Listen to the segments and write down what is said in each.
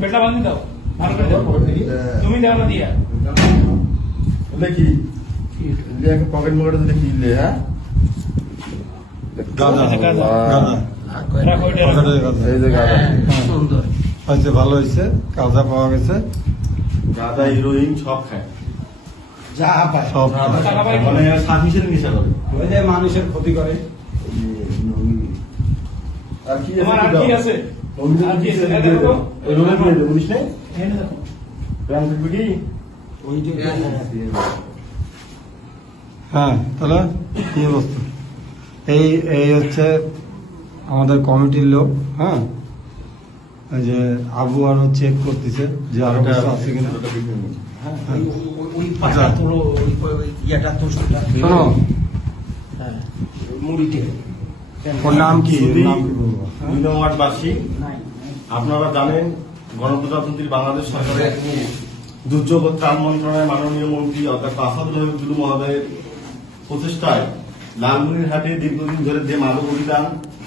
বেটা বান্ধি দাও ভালো করে দাও তুমি দাও না দিয়া দেখি পকেট মকেট দেখি হ্যাঁ গাঁদা গাঁদা। গাঁদা রাখো এটা পকেটে গাঁদা। এই যে গাঁদা সুন্দর হয়েছে, ভালো হয়েছে, গাঁদা পাওয়া গেছে গাঁদা হিরোইন সব খায় যা পায় সব টাকা পাই মানে সার্ভিসের নেশা করে ওই যে মানুষের ক্ষতি করে। আর কি তোমার আর কি আছে আর কি আছে আছে দেখো ওই রোলে দিয়ে দেবো বুঝিস নাই এনে দেখো প্যান থাকবে কি ওই যে হ্যাঁ। তাহলে কি অবস্থা? এই এই হচ্ছে আমাদের কমিটির লোক। হ্যাঁ, এই যে আবু আরো চেক করতেছে যে আরো কিছু আছে কিনা। ওই পাতা তোলো, ওই ইয়াটা তোষটা শোনো, হ্যাঁ মুড়িতে ওর নাম কি? ওর যদি নাম কি বলবো? ওয়ার্ডবাসী নাই আপনারা জানেন গণপ্রজাতন্ত্রী বাংলাদেশ সরকারের দুর্যোগ ও ত্রাণ মন্ত্রণালয়ের মাননীয় মন্ত্রী অর্থাৎ আসাদুল হাবিব দুলু মহোদয়ের প্রচেষ্টায় লালমনিরহাটে দীর্ঘদিন ধরে যে মাদক অভিযান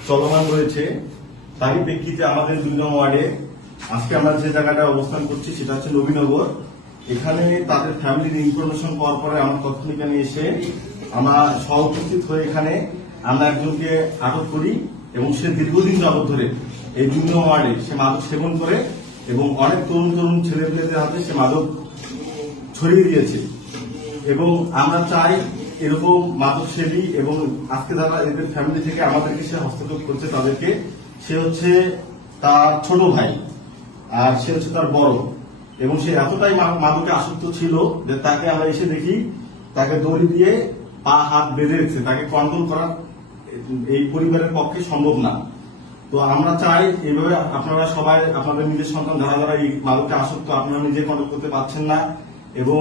চলমান রয়েছে তারই প্রেক্ষিতে আমাদের 2 নং ওয়ার্ডে আজকে আমরা যে জায়গাটায় অবস্থান করছি সেটা হচ্ছে নবীনগর। এখানে তাদের ফ্যামিলির ইনফরমেশন পাওয়ার পরে আমরা তথ্য নিয়ে এসে আমরা সহ উপস্থিত হয়ে এখানে আমরা একজনকে আটক করি এবং সে দীর্ঘদিন যাবৎ ধরে এই 2 নং ওয়ার্ডে সে মাদক সেবন করে এবং অনেক তরুণ তরুণ ছেলেপেলেদের হাতে সে মাদক ছড়িয়ে দিয়েছে। এবং আমরা চাই এরকম মাদক সেবী এবং আজকে যারা এদের ফ্যামিলি থেকে আমাদেরকে সে হস্তক্ষেপ করছে তাদেরকে, সে হচ্ছে তার ছোট ভাই আর সে হচ্ছে তার বড়, এবং সে এতটাই মাদকে আসক্ত ছিল যে তাকে আমরা এসে দেখি তাকে দড়ি দিয়ে পা হাত বেঁধে রেখেছে, তাকে কন্ট্রোল করা এই পরিবারের পক্ষে সম্ভব না। তো আমরা চাই এইভাবে আপনারা সবাই আপনাদের নিজের সন্তান যারা যারা এই মাদকে আসক্ত আপনারা নিজে কন্ট্রোল করতে পারছেন না এবং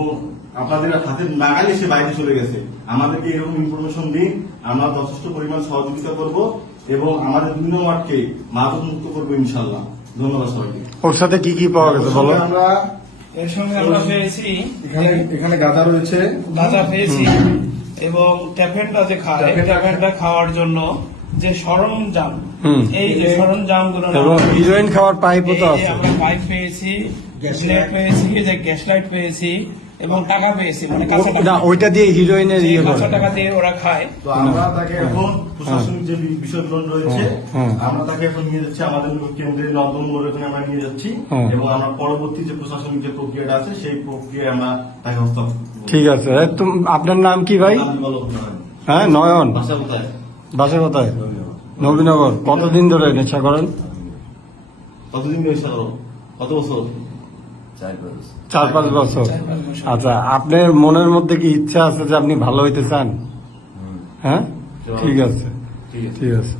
আপনাদের হাতের নাগালে সে বাইরে চলে গেছে, আমাদেরকে এরকম ইনফরমেশন দিন, আমরা যথেষ্ট পরিমাণ সহযোগিতা করব এবং আমাদের 2 নং ওয়ার্ডকে মাদক মুক্ত করবো ইনশাল্লাহ। ধন্যবাদ সবাইকে। ওর সাথে কি কি পাওয়া গেছে বলো? আমরা এর সঙ্গে আমরা পেয়েছি এখানে গাঁদা রয়েছে, গাঁজা পেয়েছি এবং ট্যাফেনটা যে খায় ট্যাফেনটা খাওয়ার জন্য যে সরঞ্জাম, হুম। এই যে সরঞ্জাম গুলো এবং হিরোইন খাওয়ার পাইপও তো আছে। আমরা পাইপ পেয়েছি, গ্যাস ব্লেড লাইট। পেয়েছি, যে গ্যাস লাইট পেয়েছি এবং টাকা পেয়েছি, মানে কাঁচা না, টাকা, ওইটা দিয়ে হিরোইনের যে ইয়ে কাঁচা করে। টাকা দিয়ে ওরা খায়। তো আমরা তাকে এখন প্রশাসনিক যে বিষয়গুলো রয়েছে হুম। আমরা তাকে এখন নিয়ে যাচ্ছি আমাদের কেন্দ্রের নর্দম মোড়, ওখানে আমরা নিয়ে যাচ্ছি হুম। এবং আমরা পরবর্তী যে প্রশাসনিক যে প্রক্রিয়াটা আছে সেই প্রক্রিয়ায় আমরা তাকে হস্তান্তর করব। ঠিক আছে। আপনার নাম কি ভাই? আপনি বলো আপনার হ্যাঁ, নয়ন। বাসা কোথায়? বাসা কোথায়? নবীনগর। কতদিন ধরে নেশা করেন? কতদিন ব্যবসা করো? কত বছর? 4-5 বছর। আচ্ছা, আপনার মনের মধ্যে কি ইচ্ছা আছে যে আপনি ভালো হইতে চান? হ্যাঁ, ঠিক আছে, ঠিক আছে। ঠিক আছে।